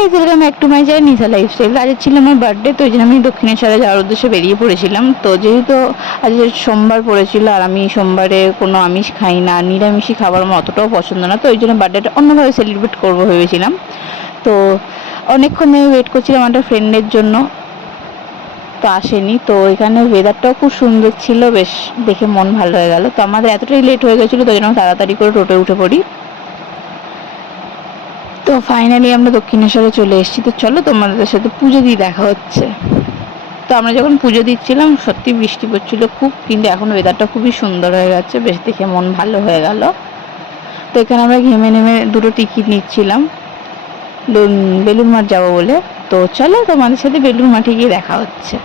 Guys, welcome back to my channel Nisha lifestyle. আজ ছিল আমার বার্থডে, তো ওই জন্য আমি দক্ষিণেশ্বরে যাওয়ার উদ্দেশ্যে বেরিয়ে পড়েছিলাম। তো যেহেতু আজ সোমবার পড়েছিল আর আমি সোমবারে কোনো আমিষ খাই না, নিরামিষই খাবার আমার অতটাও পছন্দ না, তো ওই জন্য বার্থডেটা অন্যভাবে সেলিব্রেট করবো ভেবেছিলাম। তো অনেকক্ষণ আমি ওয়েট করছিলাম একটা ফ্রেন্ডের জন্য, তো আসেনি। তো এখানে ওয়েদারটাও খুব সুন্দর ছিল, বেশ দেখে মন ভালো হয়ে গেল। তো আমাদের এতটাই লেট হয়ে গেছিলো, তো জন্য তাড়াতাড়ি করে টোটোয় উঠে পড়ি। তো ফাইনালি আমরা দক্ষিণেশ্বরে চলে এসেছি। তো চলো তোমাদের সাথে পুজো দিয়ে দেখা হচ্ছে। তো আমরা যখন পুজো দিচ্ছিলাম সত্যি বৃষ্টি পড়ছিল খুব, কিন্তু এখন ওয়েদারটা খুবই সুন্দর হয়ে গেছে, বেশ দেখে মন ভালো হয়ে গেল। তো এখানে আমরা ঘেমে নেমে দুটো টিকিট নিচ্ছিলাম বেলুড় মঠ যাবো বলে। তো চলো তোমাদের সাথে বেলুড় মাঠে গিয়ে দেখা হচ্ছে।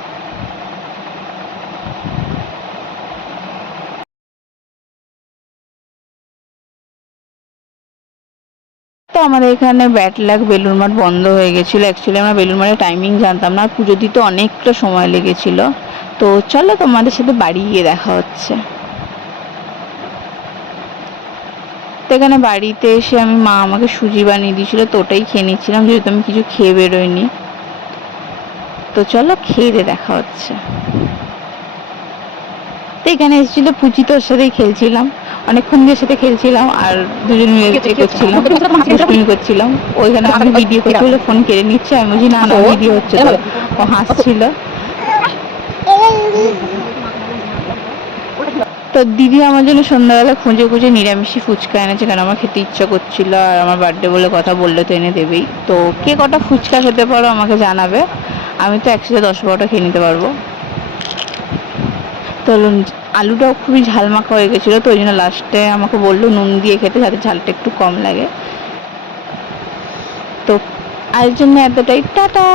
তো আমাদের এখানে ব্যাড লাক বেলুড় মঠ বন্ধ হয়ে গেছিলো। অ্যাকচুয়ালি আমরা বেলুড় মঠের টাইমিং জানতাম না, পুজো দিতে অনেকটা সময় লেগেছিল। তো চলো তোমাদের সাথে বাড়ি গিয়ে দেখা হচ্ছে। তো এখানে বাড়িতে এসে মা আমাকে সুজি বানিয়ে দিয়েছিল, তো ওটাই খেয়ে নিচ্ছিলাম, যেহেতু আমি কিছু খেয়ে বেরোইনি। তো চলো খেয়ে দেখা হচ্ছে। তো এখানে এসেছিল পুচি, তোর সাথেই খেলছিলাম, অনেকক্ষণ দিয়ে সাথে খেলছিলাম আর দুজন মিলে করছিলাম, দুষ্টুমি করছিলাম। ওইখানে আমি ভিডিও করতে হলে ফোন কেড়ে নিচ্ছে, আমি বুঝি না না ভিডিও হচ্ছে, তো ও হাসছিল। তো দিদি আমার জন্য সন্ধ্যাবেলা খুঁজে খুঁজে নিরামিষি ফুচকা এনেছে, কারণ আমার খেতে ইচ্ছা করছিল, আর আমার বার্থডে বলে কথা বললে তো এনে দেবেই। তো কে কটা ফুচকা খেতে পারো আমাকে জানাবে, আমি তো একসাথে 10-12টা খেয়ে নিতে পারবো। তো আলুটাও খুবই ঝালমাখা হয়ে গেছিলো, তো ওই জন্য লাস্টে আমাকে বললো নুন দিয়ে খেতে, যাতে ঝালটা একটু কম লাগে। তো আজ জন্য এতটাই, টাটা।